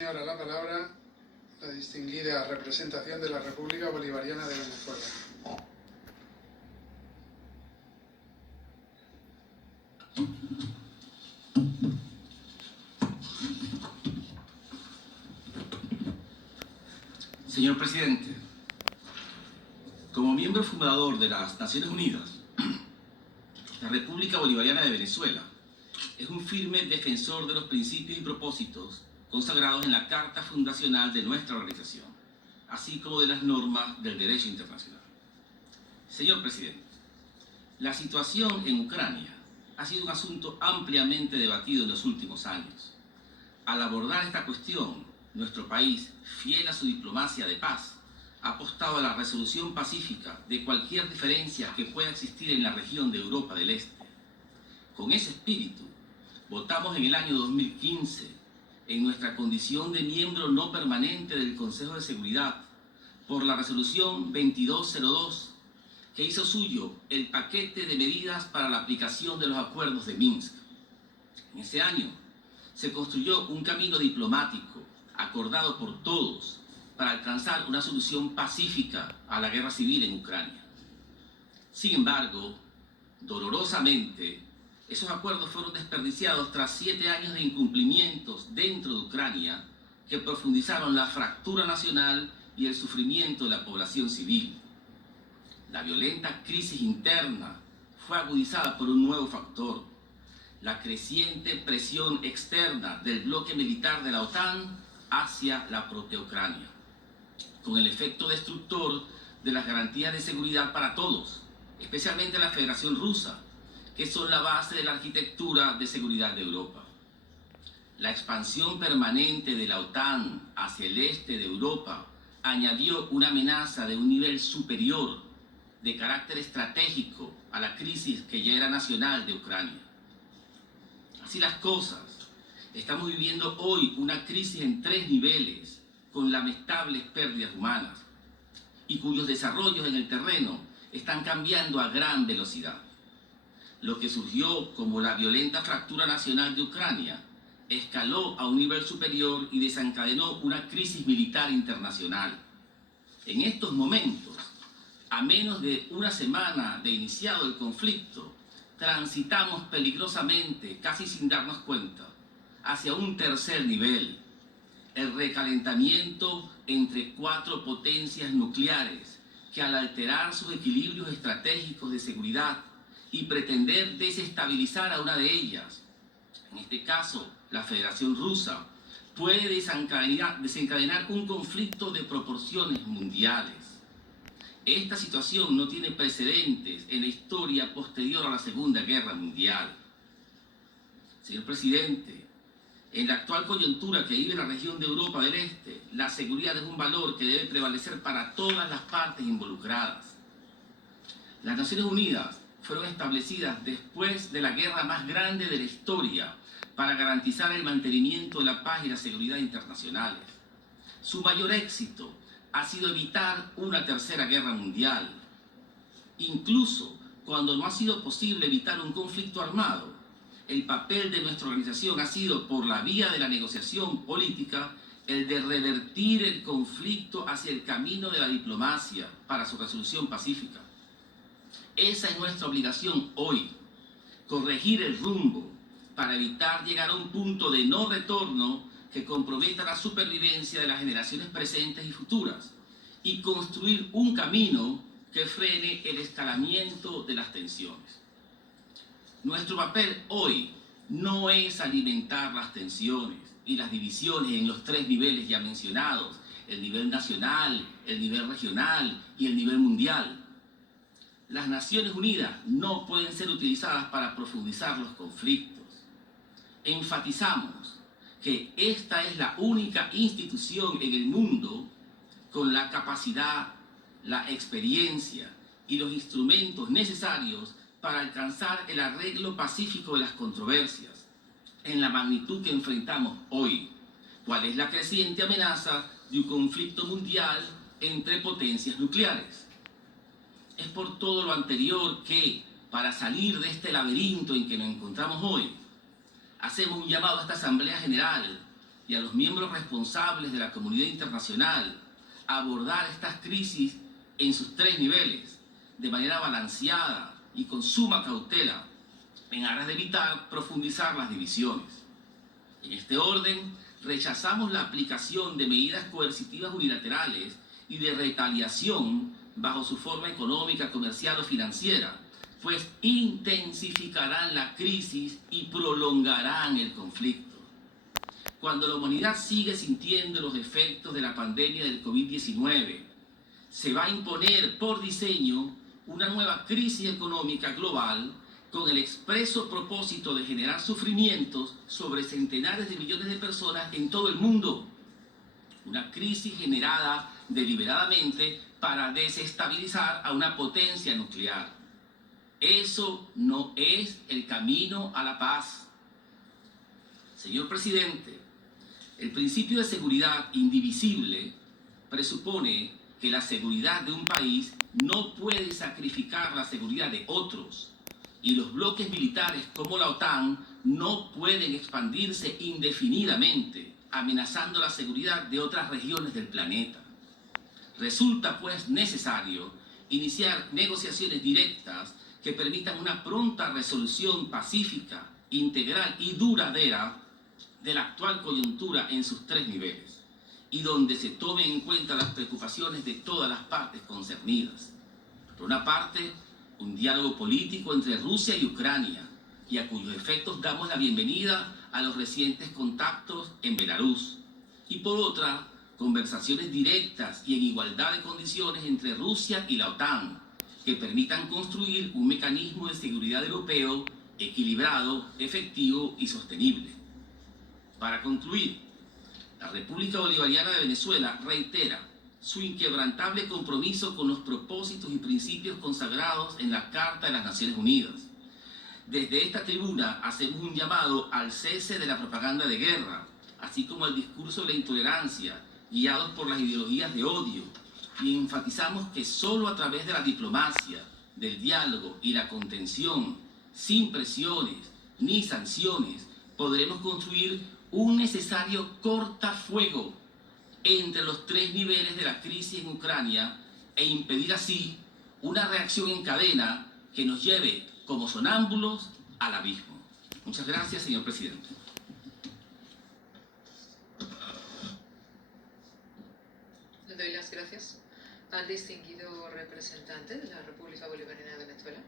Ahora la palabra la distinguida representación de la República Bolivariana de Venezuela. Señor presidente, como miembro fundador de las Naciones Unidas, la República Bolivariana de Venezuela es un firme defensor de los principios y propósitos consagrados en la Carta Fundacional de nuestra organización, así como de las normas del derecho internacional. Señor presidente, la situación en Ucrania ha sido un asunto ampliamente debatido en los últimos años. Al abordar esta cuestión, nuestro país, fiel a su diplomacia de paz, ha apostado a la resolución pacífica de cualquier diferencia que pueda existir en la región de Europa del Este. Con ese espíritu, votamos en el año 2015, en nuestra condición de miembro no permanente del Consejo de Seguridad, por la resolución 2202, que hizo suyo el paquete de medidas para la aplicación de los acuerdos de Minsk. En ese año, se construyó un camino diplomático acordado por todos para alcanzar una solución pacífica a la guerra civil en Ucrania. Sin embargo, dolorosamente, esos acuerdos fueron desperdiciados tras 7 años de incumplimientos dentro de Ucrania que profundizaron la fractura nacional y el sufrimiento de la población civil. La violenta crisis interna fue agudizada por un nuevo factor: la creciente presión externa del bloque militar de la OTAN hacia la propia Ucrania, con el efecto destructor de las garantías de seguridad para todos, especialmente la Federación Rusa, que son la base de la arquitectura de seguridad de Europa. La expansión permanente de la OTAN hacia el este de Europa añadió una amenaza de un nivel superior de carácter estratégico a la crisis que ya era nacional de Ucrania. Así las cosas, estamos viviendo hoy una crisis en 3 niveles, con lamentables pérdidas humanas, y cuyos desarrollos en el terreno están cambiando a gran velocidad. Lo que surgió como la violenta fractura nacional de Ucrania escaló a un nivel superior y desencadenó una crisis militar internacional. En estos momentos, a menos de una semana de iniciado el conflicto, transitamos peligrosamente, casi sin darnos cuenta, hacia un tercer nivel: el recalentamiento entre 4 potencias nucleares que, al alterar sus equilibrios estratégicos de seguridad y pretender desestabilizar a una de ellas, en este caso la Federación Rusa, puede desencadenar un conflicto de proporciones mundiales. Esta situación no tiene precedentes en la historia posterior a la Segunda Guerra Mundial. Señor presidente, en la actual coyuntura que vive la región de Europa del Este, la seguridad es un valor que debe prevalecer para todas las partes involucradas. Las Naciones Unidas fueron establecidas después de la guerra más grande de la historia para garantizar el mantenimiento de la paz y la seguridad internacionales. Su mayor éxito ha sido evitar una tercera guerra mundial. Incluso cuando no ha sido posible evitar un conflicto armado, el papel de nuestra organización ha sido, por la vía de la negociación política, el de revertir el conflicto hacia el camino de la diplomacia para su resolución pacífica. Esa es nuestra obligación hoy: corregir el rumbo para evitar llegar a un punto de no retorno que comprometa la supervivencia de las generaciones presentes y futuras, y construir un camino que frene el escalamiento de las tensiones. Nuestro papel hoy no es alimentar las tensiones y las divisiones en los 3 niveles ya mencionados: el nivel nacional, el nivel regional y el nivel mundial. Las Naciones Unidas no pueden ser utilizadas para profundizar los conflictos. Enfatizamos que esta es la única institución en el mundo con la capacidad, la experiencia y los instrumentos necesarios para alcanzar el arreglo pacífico de las controversias en la magnitud que enfrentamos hoy, cual es la creciente amenaza de un conflicto mundial entre potencias nucleares. Es por todo lo anterior que, para salir de este laberinto en que nos encontramos hoy, hacemos un llamado a esta Asamblea General y a los miembros responsables de la comunidad internacional abordar estas crisis en sus tres niveles, de manera balanceada y con suma cautela, en aras de evitar profundizar las divisiones. En este orden, rechazamos la aplicación de medidas coercitivas unilaterales y de retaliación bajo su forma económica, comercial o financiera, pues intensificarán la crisis y prolongarán el conflicto. Cuando la humanidad sigue sintiendo los efectos de la pandemia del COVID-19, se va a imponer por diseño una nueva crisis económica global con el expreso propósito de generar sufrimientos sobre centenares de millones de personas en todo el mundo. Una crisis generada deliberadamente para desestabilizar a una potencia nuclear. Eso no es el camino a la paz. Señor presidente, el principio de seguridad indivisible presupone que la seguridad de un país no puede sacrificar la seguridad de otros, y los bloques militares como la OTAN no pueden expandirse indefinidamente, amenazando la seguridad de otras regiones del planeta. Resulta pues necesario iniciar negociaciones directas que permitan una pronta resolución pacífica, integral y duradera de la actual coyuntura en sus tres niveles, y donde se tomen en cuenta las preocupaciones de todas las partes concernidas. Por una parte, un diálogo político entre Rusia y Ucrania, y a cuyos efectos damos la bienvenida a los recientes contactos en Belarus. Y por otra, conversaciones directas y en igualdad de condiciones entre Rusia y la OTAN, que permitan construir un mecanismo de seguridad europeo equilibrado, efectivo y sostenible. Para concluir, la República Bolivariana de Venezuela reitera su inquebrantable compromiso con los propósitos y principios consagrados en la Carta de las Naciones Unidas. Desde esta tribuna hacemos un llamado al cese de la propaganda de guerra, así como al discurso de la intolerancia, guiados por las ideologías de odio, y enfatizamos que solo a través de la diplomacia, del diálogo y la contención, sin presiones ni sanciones, podremos construir un necesario cortafuego entre los tres niveles de la crisis en Ucrania e impedir así una reacción en cadena que nos lleve como sonámbulos al abismo. Muchas gracias, señor presidente. Le doy las gracias al distinguido representante de la República Bolivariana de Venezuela.